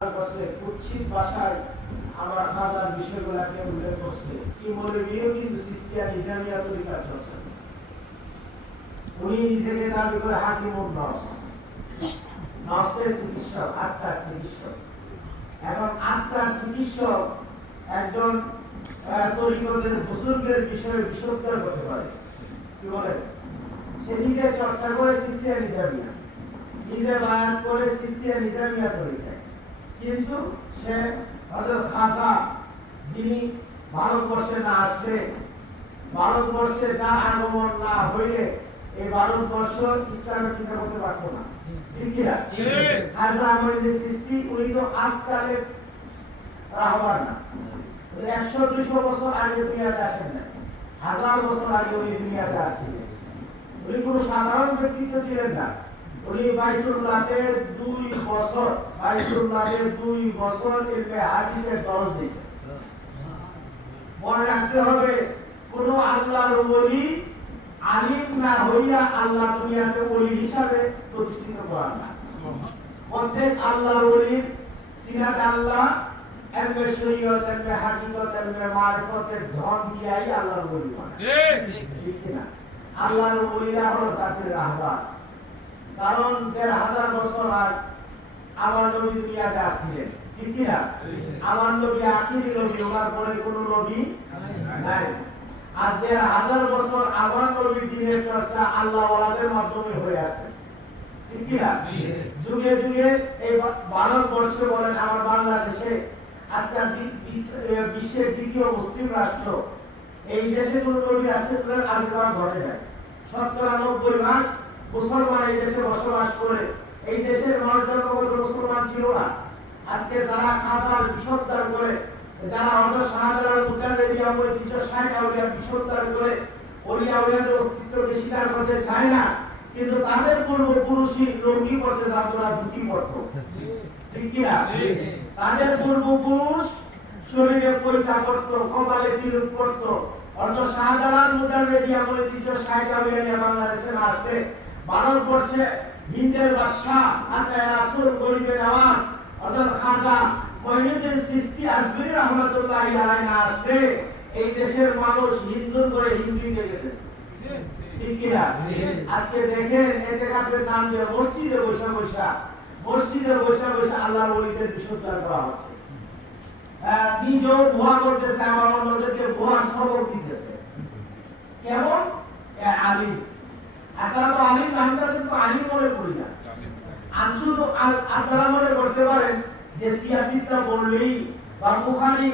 কুৎসিত ভাষায় আমরা খাজার বিষয়গুলোকে উল্লেখ করছে কি মৌলভীও কিন্তু সিস্তিয়া নিজামিয়া তরিকার চর্চা উনি নিজেকে দাবি করে হাকিমুন নফস নফসের চিকিৎসক আত্মার চিকিৎসক এখন আত্মার চিকিৎসক একজন তরিকতের বুজুর্গের বিষয়ে বিশোধন করতে পারে কি বলে সে নিজে চর্চা করে সিস্তিয়া নিজামিয়া নিজে বায়াত করে সিস্তিয়া নিজামিয়া তরিকা কিন্তু সে হযরত খাজা যিনি ভারতবর্ষে না আসলে ভারতবর্ষে তার আগমন না হইলে এই ভারতবর্ষ ইসলামের চিন্তা করতে পারত না ঠিক কি না খাজা আমাদের সৃষ্টি উনি তো আজকালে রাহবার না 100-200 বছর আগে দুনিয়াতে আসেন না হাজার বছর আগে উনি দুনিয়াতে আসছিলেন উনি কোনো সাধারণ ব্যক্তিত্ব ছিলেন না উনি বাইতুল্লাহতে 2 বছর ইলমে হাদিসের দরজ দিয়েছেন মনে রাখতে হবে কোন আল্লাহর ওলি আলিম না হইয়া আল্লাহ দুনিয়াতে ওলি হিসাবে প্রতিষ্ঠিত করেন না প্রত্যেক আল্লাহর ওলির সিরাত আল্লাহ ইলমে শরীয়ত ইলমে হাকিকত ইলমে মারিফতের ধন দিয়াই আল্লাহর ওলি বানায় ঠিক কি না আল্লাহর ওলিরা হলো জাতির রাহবার কারণ ১৫০০ বছর আগে আমার নবী দুনিয়াতে আসছিলেন ঠিক কি না আমার নবী আখিরি নবী ওনার পরে কোনো নবী নাই আর ১৫০০ বছর আমার নবীর দ্বীনের চর্চা আল্লাহ ওয়ালাদের মাধ্যমে হয়ে আসছে ঠিক কি না যুগে যুগে এই ভারতবর্ষে বলেন আমার বাংলাদেশে আজকাল বিশ্বের দ্বিতীয় মুসলিম রাষ্ট্র এই দেশে কোনো নবী রাসূলের আবির্ভাব ঘটে নাই ৯৭ মুসলমান এই দেশে বসবাস করে এই দেশের মানুষজন মুসলমান ছিল না আজকে যারা খাজার বিশোধন করে যারা হযরত শাহজালাল মুজাদ্দিদিয়া ঐতিহ্য শাইখ আউলিয়া বিশোধন করে ওলিয়া ওলিয়াদের অস্তিত্বকে স্বীকার করতে চায় না কিন্তু তাদের পূর্বপুরুষই লুঙ্গি পরতে জানতো না ধুতি পরতো ঠিক কি না তাদের পূর্বপুরুষ শরীরে পয়টা পরতো কপালে তিলক পরতো হযরত শাহজালাল মুজাদ্দিদিয়া ঐতিহ্য শাইখ আউলিয়া বাংলাদেশে আসতে ভারতবর্ষে হিন্দের বাদশা আতা রাসূল গরিবে নওয়াজ হযরত খাজা মঈনুদ্দিন চিশতি আজমিরি রাহমাতুল্লাহি আলাইহি না আসলে এই দেশের মানুষ হিন্দু করে হিন্দিতে গেছে ঠিক কি না আজকে দেখেন ইতিকাফের নাম দিয়ে মসজিদে বসা আল্লাহর ওলিদের বিশুদ্ধ করা হচ্ছে নিজেও দোয়া করতেছে আমার অন্যদেরকে দোয়ার সবক দিতেছে কেমন আলিম আপনারা তো আলিম আমরা কিন্তু আলিম মনে করি না শুধু আপনারা মনে করতে পারেন যে সিয়াসিটা বললেই বা বুখারী